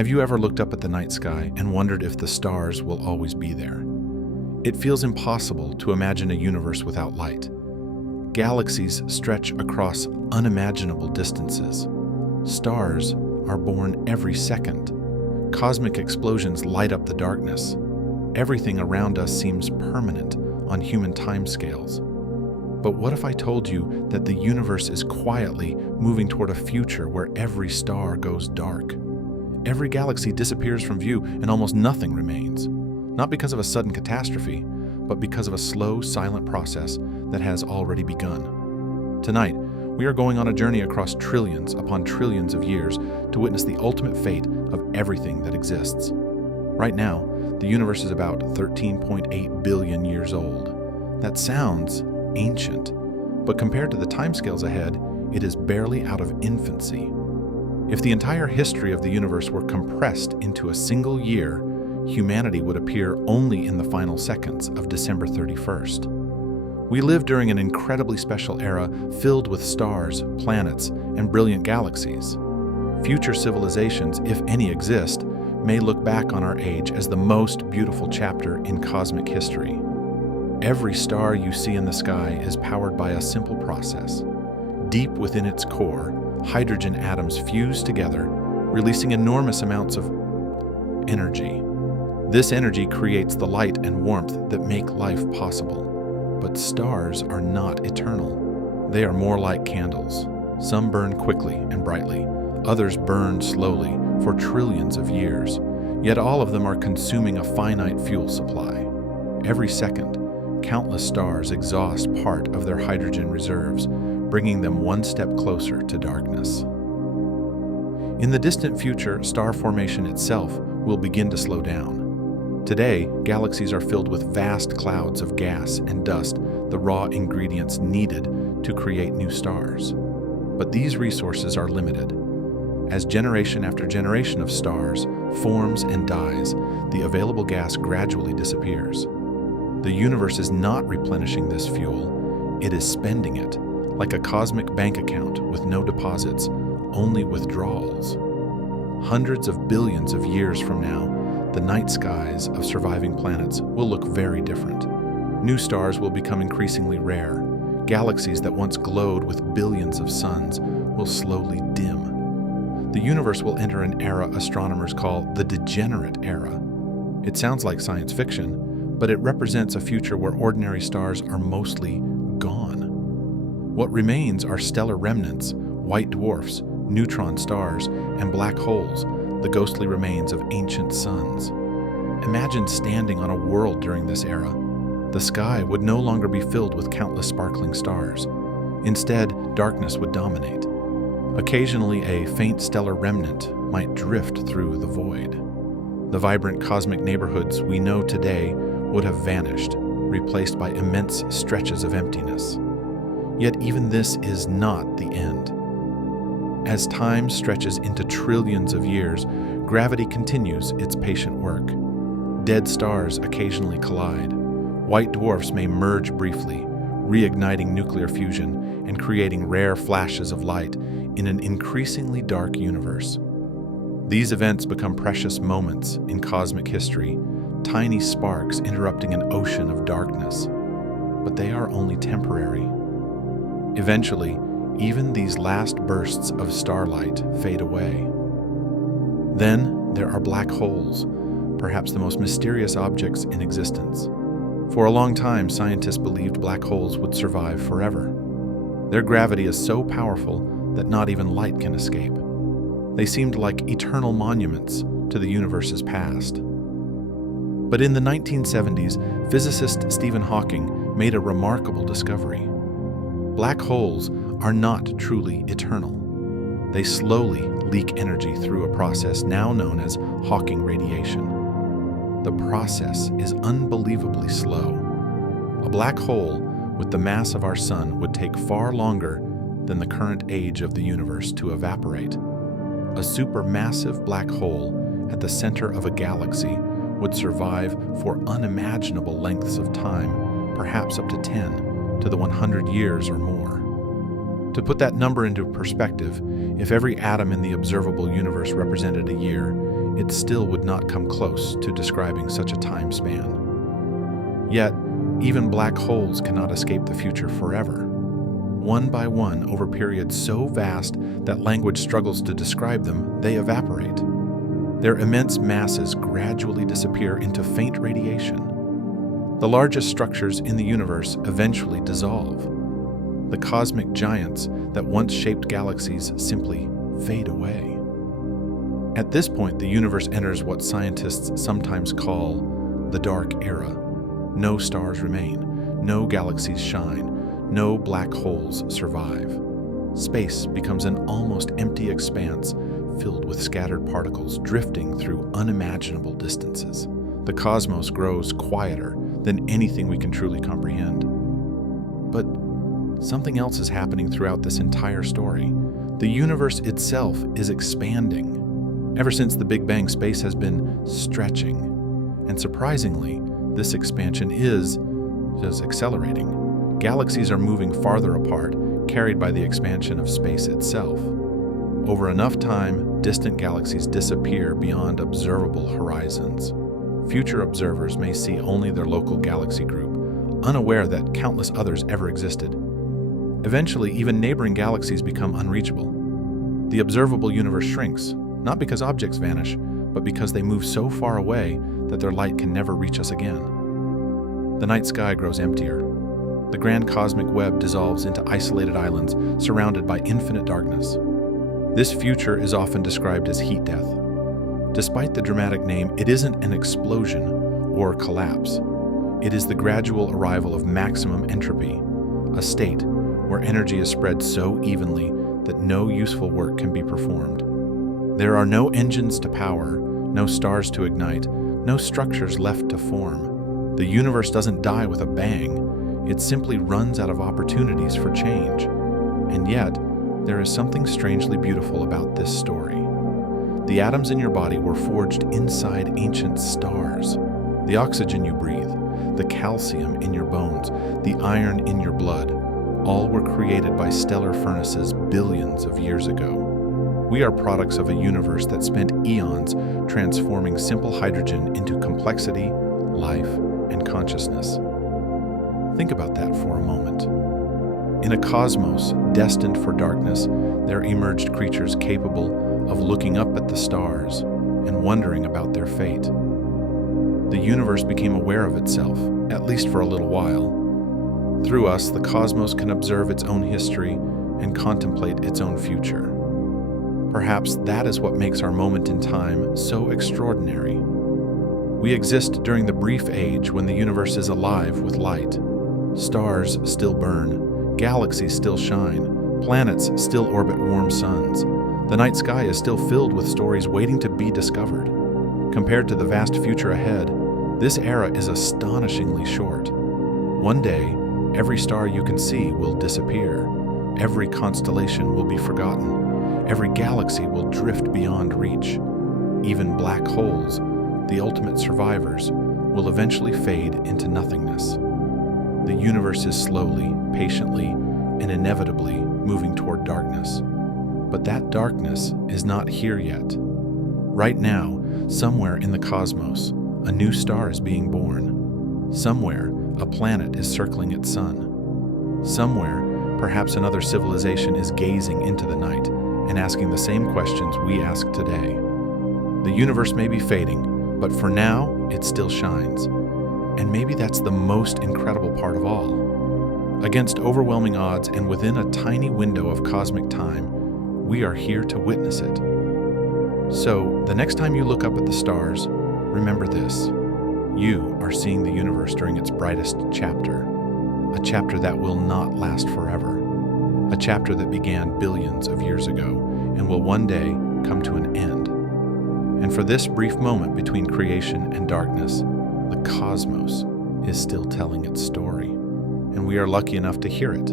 Have you ever looked up at the night sky and wondered if the stars will always be there? It feels impossible to imagine a universe without light. Galaxies stretch across unimaginable distances. Stars are born every second. Cosmic explosions light up the darkness. Everything around us seems permanent on human timescales. But what if I told you that the universe is quietly moving toward a future where every star goes dark? Every galaxy disappears from view and almost nothing remains. Not because of a sudden catastrophe, but because of a slow, silent process that has already begun. Tonight, we are going on a journey across trillions upon trillions of years to witness the ultimate fate of everything that exists. Right now, the universe is about 13.8 billion years old. That sounds ancient, but compared to the timescales ahead, it is barely out of infancy. If the entire history of the universe were compressed into a single year, humanity would appear only in the final seconds of December 31st. We live during an incredibly special era filled with stars, planets, and brilliant galaxies. Future civilizations, if any exist, may look back on our age as the most beautiful chapter in cosmic history. Every star you see in the sky is powered by a simple process. Deep within its core, hydrogen atoms fuse together, releasing enormous amounts of energy. This energy creates the light and warmth that make life possible. But stars are not eternal. They are more like candles. Some burn quickly and brightly. Others burn slowly for trillions of years. Yet all of them are consuming a finite fuel supply. Every second, countless stars exhaust part of their hydrogen reserves, bringing them one step closer to darkness. In the distant future, star formation itself will begin to slow down. Today, galaxies are filled with vast clouds of gas and dust, the raw ingredients needed to create new stars. But these resources are limited. As generation after generation of stars forms and dies, the available gas gradually disappears. The universe is not replenishing this fuel, it is spending it, like a cosmic bank account with no deposits, only withdrawals. Hundreds of billions of years from now, the night skies of surviving planets will look very different. New stars will become increasingly rare. Galaxies that once glowed with billions of suns will slowly dim. The universe will enter an era astronomers call the degenerate era. It sounds like science fiction, but it represents a future where ordinary stars are mostly gone. What remains are stellar remnants, white dwarfs, neutron stars, and black holes, the ghostly remains of ancient suns. Imagine standing on a world during this era. The sky would no longer be filled with countless sparkling stars. Instead, darkness would dominate. Occasionally, a faint stellar remnant might drift through the void. The vibrant cosmic neighborhoods we know today would have vanished, replaced by immense stretches of emptiness. Yet even this is not the end. As time stretches into trillions of years, gravity continues its patient work. Dead stars occasionally collide. White dwarfs may merge briefly, reigniting nuclear fusion and creating rare flashes of light in an increasingly dark universe. These events become precious moments in cosmic history, tiny sparks interrupting an ocean of darkness. But they are only temporary. Eventually, even these last bursts of starlight fade away. Then there are black holes, perhaps the most mysterious objects in existence. For a long time, scientists believed black holes would survive forever. Their gravity is so powerful that not even light can escape. They seemed like eternal monuments to the universe's past. But in the 1970s, physicist Stephen Hawking made a remarkable discovery. Black holes are not truly eternal. They slowly leak energy through a process now known as Hawking radiation. The process is unbelievably slow. A black hole with the mass of our sun would take far longer than the current age of the universe to evaporate. A supermassive black hole at the center of a galaxy would survive for unimaginable lengths of time, perhaps up to 10 to the 100 years or more. To put that number into perspective, if every atom in the observable universe represented a year, it still would not come close to describing such a time span. Yet, even black holes cannot escape the future forever. One by one, over periods so vast that language struggles to describe them, they evaporate. Their immense masses gradually disappear into faint radiation. The largest structures in the universe eventually dissolve. The cosmic giants that once shaped galaxies simply fade away. At this point, the universe enters what scientists sometimes call the dark era. No stars remain, no galaxies shine, no black holes survive. Space becomes an almost empty expanse filled with scattered particles drifting through unimaginable distances. The cosmos grows quieter than anything we can truly comprehend. But something else is happening throughout this entire story. The universe itself is expanding. Ever since the Big Bang, space has been stretching. And surprisingly, this expansion is just accelerating. Galaxies are moving farther apart, carried by the expansion of space itself. Over enough time, distant galaxies disappear beyond observable horizons. Future observers may see only their local galaxy group, unaware that countless others ever existed. Eventually, even neighboring galaxies become unreachable. The observable universe shrinks, not because objects vanish, but because they move so far away that their light can never reach us again. The night sky grows emptier. The grand cosmic web dissolves into isolated islands surrounded by infinite darkness. This future is often described as heat death. Despite the dramatic name, it isn't an explosion or collapse. It is the gradual arrival of maximum entropy, a state where energy is spread so evenly that no useful work can be performed. There are no engines to power, no stars to ignite, no structures left to form. The universe doesn't die with a bang. It simply runs out of opportunities for change. And yet, there is something strangely beautiful about this story. The atoms in your body were forged inside ancient stars. The oxygen you breathe, the calcium in your bones, the iron in your blood, all were created by stellar furnaces billions of years ago. We are products of a universe that spent eons transforming simple hydrogen into complexity, life, and consciousness. Think about that for a moment. In a cosmos destined for darkness, there emerged creatures capable of looking up at the stars and wondering about their fate. The universe became aware of itself, at least for a little while. Through us, the cosmos can observe its own history and contemplate its own future. Perhaps that is what makes our moment in time so extraordinary. We exist during the brief age when the universe is alive with light. Stars still burn, galaxies still shine, planets still orbit warm suns. The night sky is still filled with stories waiting to be discovered. Compared to the vast future ahead, this era is astonishingly short. One day, every star you can see will disappear. Every constellation will be forgotten. Every galaxy will drift beyond reach. Even black holes, the ultimate survivors, will eventually fade into nothingness. The universe is slowly, patiently, and inevitably moving toward darkness. But that darkness is not here yet. Right now, somewhere in the cosmos, a new star is being born. Somewhere, a planet is circling its sun. Somewhere, perhaps another civilization is gazing into the night and asking the same questions we ask today. The universe may be fading, but for now, it still shines. And maybe that's the most incredible part of all. Against overwhelming odds and within a tiny window of cosmic time, we are here to witness it. So, the next time you look up at the stars, remember this. You are seeing the universe during its brightest chapter. A chapter that will not last forever. A chapter that began billions of years ago and will one day come to an end. And for this brief moment between creation and darkness, the cosmos is still telling its story, and we are lucky enough to hear it.